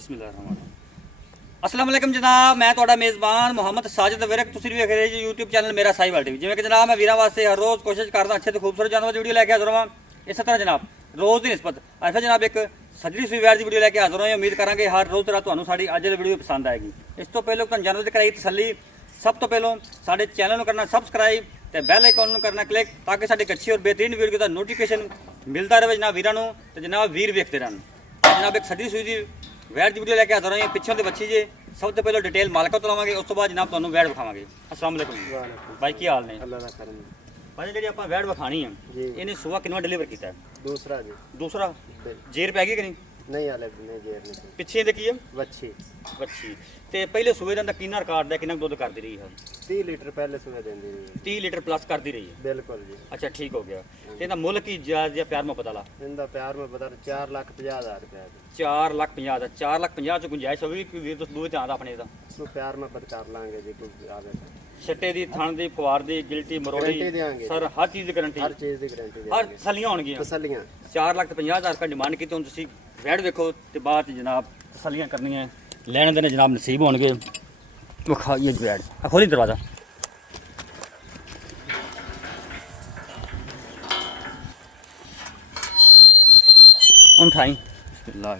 अस्सलाम वालेकुम जनाब, मैं ਤੁਹਾਡਾ ਮੇਜ਼ਬਾਨ ਮੁਹੰਮਦ ਸਾजिद ਵਿਰਕ। ਤੁਸੀਂ ਵੇਖ ਰਹੇ ਜੀ YouTube ਚੈਨਲ ਮੇਰਾ ਸਾਈਵਾਲ ਟੀਵੀ। ਜਿਵੇਂ ਕਿ ਜਨਾਬ ਮੈਂ ਵੀਰਾਂ ਵਾਸਤੇ ਹਰ ਰੋਜ਼ ਕੋਸ਼ਿਸ਼ ਕਰਦਾ ਅੱਛੇ ਤੇ ਖੂਬਸੂਰਤ ਜਾਨਵਰ ਦੀ ਵੀਡੀਓ ਲੈ ਕੇ ਹਾਜ਼ਰ ਹਾਂ। ਇਸੇ ਤਰ੍ਹਾਂ ਜਨਾਬ ਰੋਜ਼ ਦੀ ਨਿਸਬਤ ਅੱਜ ਫਿਰ ਜਨਾਬ ਇੱਕ ਸੱਜਰੀ ਸੂਈ ਵੈੜ ਦੀ ਵੀਡੀਓ ਲੈ ਕੇ ਹਾਜ਼ਰ ਹਾਂ। ਉਮੀਦ ਕਰਾਂਗੇ ਹਰ ਰੋਜ਼ ਤਰ੍ਹਾਂ ਤੁਹਾਨੂੰ ਸਾਡੀ ਅੱਜ ਦੀ ਵੀਡੀਓ ਪਸੰਦ ਆਏਗੀ। ਇਸ ਤੋਂ ਪਹਿਲਾਂ ਤੁਹਾਨੂੰ ਜਾਨਵਰ ਦੀ ਕਰਾਈ ਤਸੱਲੀ, ਸਭ ਤੋਂ ਪਹਿਲਾਂ ਸਾਡੇ ਚੈਨਲ ਨੂੰ ਕਰਨਾ ਸਬਸਕ੍ਰਾਈਬ ਤੇ ਬੈਲ ਆਈਕਨ ਨੂੰ ਕਰਨਾ ਕਲਿੱਕ ਤਾਂ ਕਿ ਸਾਡੀ ਅੱਛੀ ਔਰ ਬਿਹਤਰੀਨ ਵੀਡੀਓ ਦਾ ਨੋਟੀਫਿਕੇਸ਼ਨ ਮਿਲਦਾ ਰਹੇ ਜਨਾਬ ਵੀਰਾਂ ਨੂੰ ਤੇ ਜਨਾਬ ਵੀਰ ਵੇਖਦੇ ਰਹਿਣ। ਜਨਾਬ ਇੱਕ ਸੱਜਰੀ ਸੂਈ ਦੀ ਵੈੜ ਦੀ ਵੀਡੀਓ ਲੈ ਕੇ ਹਾਜ਼ਰ ਹਾਂ। ਪਿੱਛੋਂ ਦੇ ਬੱਚੀ ਜੇ ਸਭ ਤੋਂ ਪਹਿਲਾਂ डिटेल मालिक ਤੋਂ ਲਵਾਂਗੇ, ਉਸ ਤੋਂ ਬਾਅਦ ਜਨਾਬ ਤੁਹਾਨੂੰ ਵੈੜ ਵਿਖਾਵਾਂਗੇ। अस्सलाम वालेकुम भाई, ਕੀ ਹਾਲ ਨੇ? ਅੱਲਾਹ ਦਾ ਕਰਮ ਭਾਈ ਜਿਹੜੀ ਆਪਾਂ ਵੈੜ ਵਿਖਾਣੀ ਆ ਜੀ, ਇਹਨੇ ਸੁਬਾ ਕਿੰਨਾ ਡਿਲੀਵਰ ਕੀਤਾ ਹੈ? ਦੂਸਰਾ ਜੀ। ਦੂਸਰਾ ਜੇਰ ਪੈ ਗਈ ਕਿ ਨਹੀਂ? ਨਹੀਂ ਹਾਲੇ ਨਹੀਂ ਜੇਰ ਨਹੀਂ ਪਿੱਛੇ ਇਹਦੇ ਕੀ ਹੈ? ਵੱਛੀ ਬੱਚੀ। ਤੇ ਪਹਿਲੇ ਸੂਬੇ ਦਾ ਕਿੰਨਾ ਰਿਕਾਰਡ ਹੈ, ਕਿੰਨਾ ਦੁੱਧ ਕਰਦੀ ਰਹੀ ਹੈ? 30 ਲੀਟਰ ਪਹਿਲੇ ਸੁਣੇ ਦਿੰਦੀ ਰਹੀ 30 ਲੀਟਰ ਪਲੱਸ ਕਰਦੀ ਰਹੀ ਹੈ। ਬਿਲਕੁਲ ਜੀ। ਅੱਛਾ ਠੀਕ ਹੋ ਗਿਆ। ਤੇ ਇਹਦਾ ਮੁੱਲ ਕੀ ਜਾਇਜ਼ ਜਾਂ ਪਿਆਰ ਮੁਹੱਬਤ ਵਾਲਾ? ਇਹਦਾ ਪਿਆਰ ਮੈਂ ਬਤਾ 4,50,000 ਰੁਪਏ 4,50,000 ਦਾ। 4,50,000 ਚ ਗੁੰਜਾਇਸ਼ ਹੋਵੇ ਕਿ ਵੀਰ ਦੋਸਤ ਦੂਏ ਤੇ ਆਂਦਾ ਆਪਣੇ ਦਾ ਨੂੰ ਪਿਆਰ ਮੈਂ ਬਤ ਕਰ ਲਾਂਗੇ ਜੀ। ਕੋਈ ਆਵੇ ਛੱਟੇ ਦੀ, ਥਣ ਦੀ, ਫੁਆਰ ਦੀ, ਗਿਲਟੀ, ਗਾਰੰਟੀ ਮਰੋੜੀ, ਦੇਵਾਂਗੇ ਸਰ ਹਰ ਚੀਜ਼ ਦੀ ਗਾਰੰਟੀ, ਹਰ ਚੀਜ਼ ਦੀ ਗਾਰੰਟੀ ਹਰ ਦੇਵਾਂਗੇ। ਤਸੱਲੀਆਂ ਹੋਣਗੀਆਂ। ਤਸੱਲੀਆਂ 4,50,000 ਰੁਪਏ ਡਿਮਾਂਡ ਕੀਤੀ। ਹੁਣ ਤੁਸੀਂ ਵੈੜ ਵੇਖੋ ਤੇ ਬਾਅਦ ਚ ਜਨਾਬ ਤਸੱਲੀਆਂ ਕਰਨੀਆਂ ਲੈਣ ਦੇ ਨੇ ਜਨਾਬ ਨਸੀਬ ਹੋਣਗੇ। ਵਿਖਾਈਏ ਵੈੜ, ਖੋਲੀ ਦਰਵਾਜ਼ਾ। ਹੁਣ ਠਾਈ ਬਿਸਮਿल्लाह।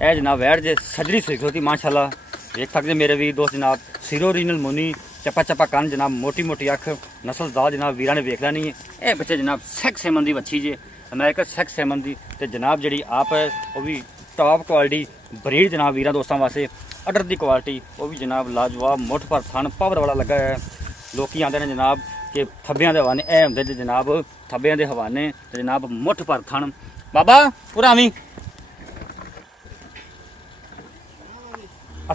ਇਹ ਜਨਾਬ ਵੈੜ ਜੇ ਸਜਰੀ ਸੂਈ ਖਲੋਤੀ ਮਾਸ਼ਾਅੱਲਾ ਵੇਖ ਸਕਦੇ ਮੇਰੇ ਵੀ ਦੋਸਤ ਜਨਾਬ। ਸਿਰੋ ਓਰੀਜਨਲ ਮੁੰਨੀ, ਚੱਪਾ ਚੱਪਾ ਕੰਨ ਜਨਾਬ, ਮੋਟੀ ਮੋਟੀ ਅੱਖ, ਨਸਲ ਦਾ ਜਨਾਬ ਵੀਰਾਂ ਨੇ ਵੇਖ ਲੈਣੀ ਹੈ। ਇਹ ਬੱਚੇ ਜਨਾਬ ਸੈਕ ਸੇਮਨ ਦੀ ਵੱਛੀ ਜੇ, ਅਮਰੀਕਾ ਸੈਕ ਸੇਮਨ ਦੀ। ਤੇ ਜਨਾਬ ਜਿਹੜੀ ਆਪ ਹੈ ਉਹ ਵੀ ਟਾਪ ਕੁਆਲਿਟੀ ਬਰੀਡ ਜਨਾਬ ਵੀਰਾਂ ਦੋਸਤਾਂ ਵਾਸਤੇ। ਅਡਰ ਦੀ ਕੁਆਲਿਟੀ ਉਹ ਵੀ ਜਨਾਬ ਲਾਜਵਾਬ, ਮੁੱਠ ਪਰ ਥਣ ਪਾਵਰ ਵਾਲਾ ਲੱਗਾ ਹੈ। ਲੋਕੀ ਆਉਂਦੇ ਨੇ ਜਨਾਬ ਕਿ ਥੱਬਿਆਂ ਦੇ ਹਵਾਨੇ ਇਹ ਹੁੰਦੇ ਜੇ ਜਨਾਬ, ਥੱਬਿਆਂ ਦੇ ਹਵਾਨੇ ਤੇ ਜਨਾਬ ਮੁੱਠ ਪਰ ਥਣ। ਬਾਬਾ ਪੁਰਾਵੀਂ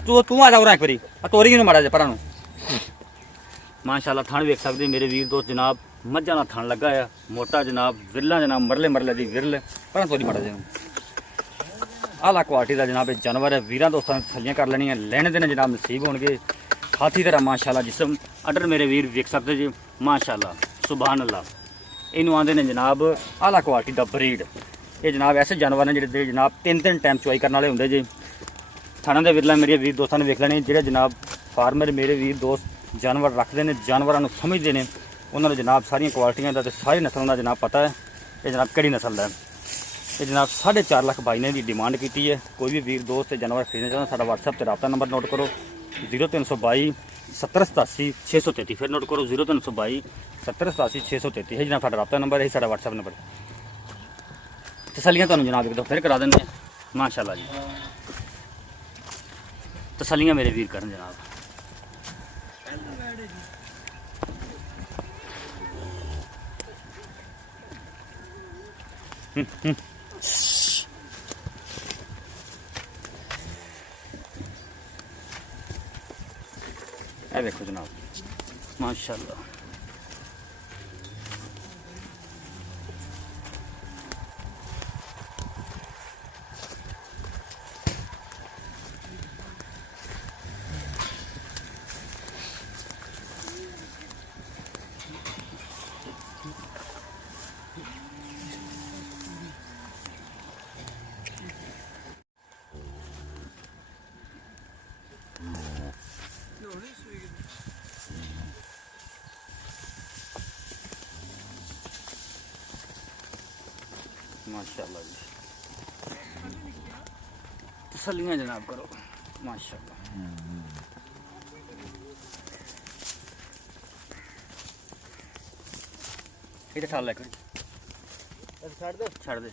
ਤੂੰ ਆ ਜਾ ਉਰਾਂ ਇੱਕ ਵਾਰੀ ਤੋਰੀ ਨੂੰ ਮਾੜਾ ਜਿਹਾ ਪਰਾਂ ਨੂੰ। ਮਾਸ਼ਾਅੱਲਾ ਥਣ ਵੇਖ ਸਕਦੇ ਮੇਰੇ ਵੀਰ ਦੋਸਤ ਜਨਾਬ। ਮੱਝਾਂ ਦਾ ਥਣ ਲੱਗਾ ਆ ਮੋਟਾ ਜਨਾਬ, ਵਿਰਲਾ ਜਨਾਬ, ਮਰਲੇ ਦੀ ਵਿਰਲ ਪਰਾਂ ਤੋਰੀ ਮਾੜਾ ਜਿਹਾ। ਆਲਾ ਕੁਆਲਿਟੀ ਦਾ ਜਨਾਬ ਇਹ ਜਾਨਵਰ ਹੈ। ਵੀਰਾਂ ਦੋਸਤਾਂ ਨੇ ਤਸੱਲੀਆਂ ਕਰ ਲੈਣੀਆਂ, ਲੈਣੇ ਦੇ ਨੇ ਜਨਾਬ ਨਸੀਬ ਹੋਣਗੇ। ਹਾਥੀ ਤਰ੍ਹਾਂ ਮਾਸ਼ਾਅੱਲਾ ਜਿਸਮ, ਅਡਰ ਮੇਰੇ ਵੀਰ ਵੇਖ ਸਕਦੇ ਜੀ ਮਾਸ਼ਾਅੱਲਾ ਸੁਭਾਨ ਅੱਲਾ। ਇਹਨੂੰ ਆਂਦੇ ਨੇ ਜਨਾਬ ਆਲਾ ਕੁਆਲਿਟੀ ਦਾ ਬਰੀਡ। ਇਹ ਜਨਾਬ ਐਸੇ ਜਾਨਵਰ ਨੇ ਜਿਹੜੇ ਜਨਾਬ ਤਿੰਨ ਟਾਈਮ ਚੁਆਈ ਕਰਨ ਵਾਲੇ ਹੁੰਦੇ ਜੀ। ਥਾਣਾ ਦੇ ਵਿਰਲਾ ਮੇਰੇ ਵੀਰ ਦੋਸਤਾਂ ਨੇ ਵੇਖ ਲੈਣੇ। ਜਿਹੜੇ ਜਨਾਬ ਫਾਰਮਰ ਮੇਰੇ ਵੀਰ ਦੋਸਤ ਜਾਨਵਰ ਰੱਖਦੇ ਨੇ, ਜਾਨਵਰਾਂ ਨੂੰ ਸਮਝਦੇ ਨੇ, ਉਹਨਾਂ ਨੂੰ ਜਨਾਬ ਸਾਰੀਆਂ ਕੁਆਲਿਟੀਆਂ ਦਾ ਤੇ ਸਾਰੀ ਨਸਲਾਂ ਦਾ ਜਨਾਬ ਪਤਾ ਹੈ। ਇਹ ਜਨਾਬ ਕਿਹੜੀ ਨਸਲ ਦਾ ਹੈ। ਇਹ ਜਨਾਬ 4.5 ਲੱਖ ਬਾਈ ਨੇ ਦੀ ਡਿਮਾਂਡ ਕੀਤੀ ਹੈ। ਕੋਈ ਵੀ ਵੀਰ ਦੋਸਤ ਜਾਨਵਰ ਖਰੀਦਣਾ ਚਾਹੁੰਦਾ ਸਾਡਾ WhatsApp ਤੇ ਰਾਬਤਾ ਨੰਬਰ ਨੋਟ ਕਰੋ 0322 7087 633। ਫਿਰ ਨੋਟ ਕਰੋ 0322 7087 633। ਇਹ ਜਨਾਬ ਸਾਡਾ ਰਾਬਤਾ ਨੰਬਰ ਹੈ, ਸਾਡਾ WhatsApp ਨੰਬਰ। ਤਸੱਲੀਆਂ ਤੁਹਾਨੂੰ ਜਨਾਬ ਇੱਕ ਦੋ ਫਿਰ ਕਰਾ ਦਿੰਦੇ ਹਾਂ ਮਾਸ਼ਾਅੱਲਾ ਜੀ। ਤਸੱਲੀਆਂ ਮੇਰੇ ਵੀਰ ਕਰਨ ਜਨਾਬ। ਇਹ ਦੇਖੋ ਜਨਾਬ ਮਾਸ਼ਾਅੱਲਾ। माशाल्लाह जी तसल्लियाँ जनाब करो माशाल्लाह। इधर ठाल लेकर ਛੱਡ ਦੇ छड़ दे।